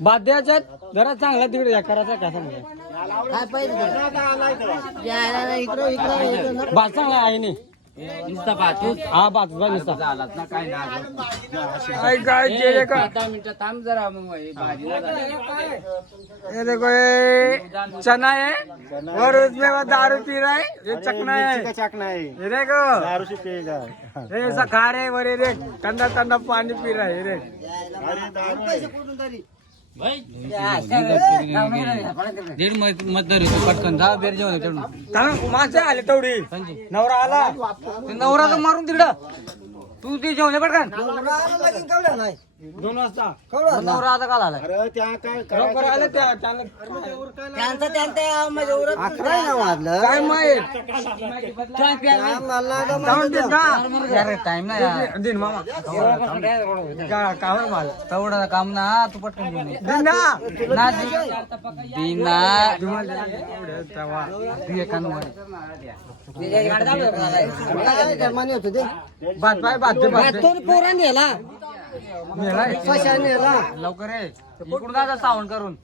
बाद्याच्यात जरा चांगला तिकडे या करायचा कसा म्हणजे काय पाहिजे इकडं भात चांगला आहे नाही नुसता पाहतो हा भात नुसता झालाच ना काय ना काय काय केले का 10 मिनिटं थांब जरा मग भाजीला ये देखो ये चना है और उसमें वो दारू पी रहा है ये चकना है चकना है ये देखो दारू से पिएगा ये ऐसा खा रहे और ये देख ठंडा ठंडा पानी पी रहा है ये देख अरे दारू दीड मत धरू पटकन जा बेर जेवण चढून माणसं आले तेवढी नवरा आला ते नवरा तर मारून तिकडं तू ते जेवण पटकन 2 वाजता नवरा आता काल आलाय अरे त्या काय लवकर आले त्या अकरा वाजलं काय माहित टाइम नाही दिन मामा कावर माल तेवढं काम ना तू पटकन घेऊन ये. दिन ना दिना तू एकांवर भात पाय भात पोरा नेला नेला लवकर ये इकडून जा सावण करून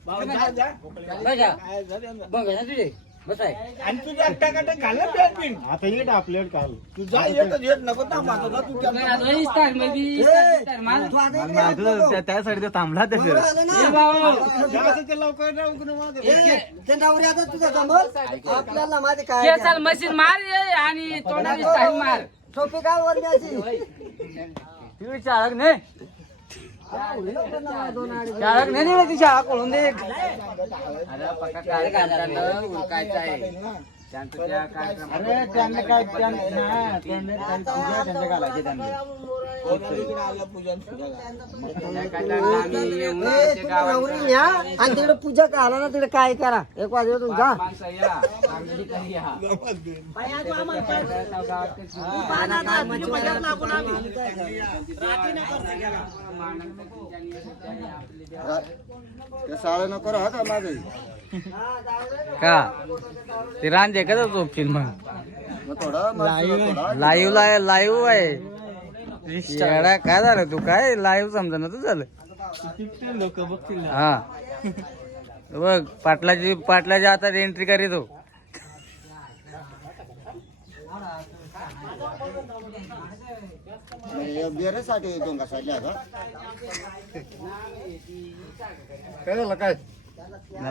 आणि तुझ्या एकट्याकडे घालला पॅन पिन आता येत आपल्याकडे काल तू जा येत नको ना माझा जा तू त्यासाठी तो थांबला आपल्याला माझे काय मशीन मार आणि तोंडाची स्टाईल मार टोपी काय वर द्यायची ती चाळक नाही चाळक नाही ती शाळा खोलून दे अरे पक्का कार्यक्रम उरकायचा आहे अरे त्यांना काय त्यांच्या घालायचे त्यांना नवरी न्या आणि तिकडे पूजा करा ना तिकडे काय करा 1 वाजता तुमचा साडे नको राहा का माझं का ते रांजे का झोपशील मग लाईव्ह आहे येडा काय झालं तू काय लाईव्ह समजा ना तू झालं लोक बघतील हा बघ पाटलाची आता एंट्री करीतो बेरेसाठी येतो का साडल्या काय झालं काय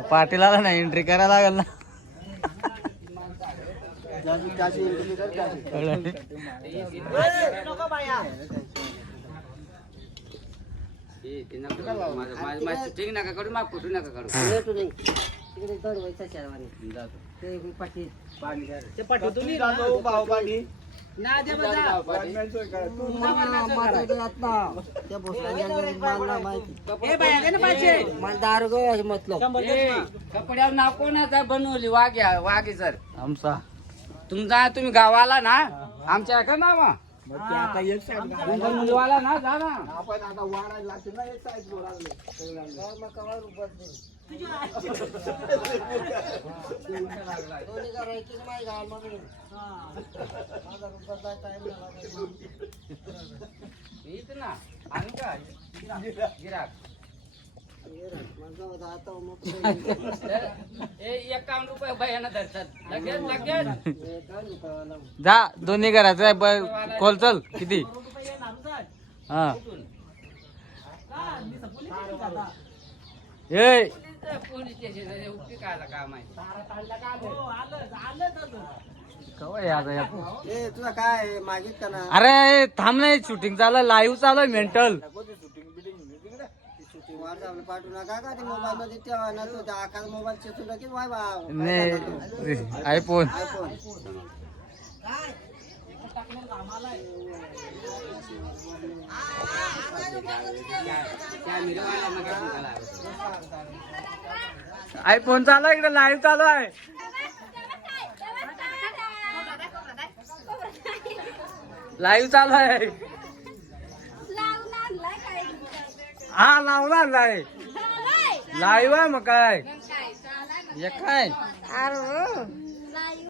पाटील आला ना एंट्री करायला लागल ना ठीक नका काढू माग कुठू नका काढू कपड्यावर नाव कोणाचा बनवली वाघे सर आमचा तुमचा तुम्ही गावाला ना आमच्या का नाव तुमचा मुलवाला ना जा ना आपण आता वाढायला लागते ना एक साईड बोलावले ₹51 भयाना धरतात लगेच जा दोन्ही घराचं खोल चल किती हा ए पोलीस स्टेशन उपटी काय काम आहे तुला काय मागित का ना अरे थांब नाही शूटिंग चालू लाईव्ह चालू आहे मेंटल पाठवू नका का ते मोबाईल मध्ये ठेवा ना तो त्या आकार मोबाईल चेतू नक्कीच वाय आयफोन आयफोन चालू आहे इकडे लाईव्ह चालू आहे लाईव्ह चालू आहे हा लावला लाईव्ह आहे मग काय काय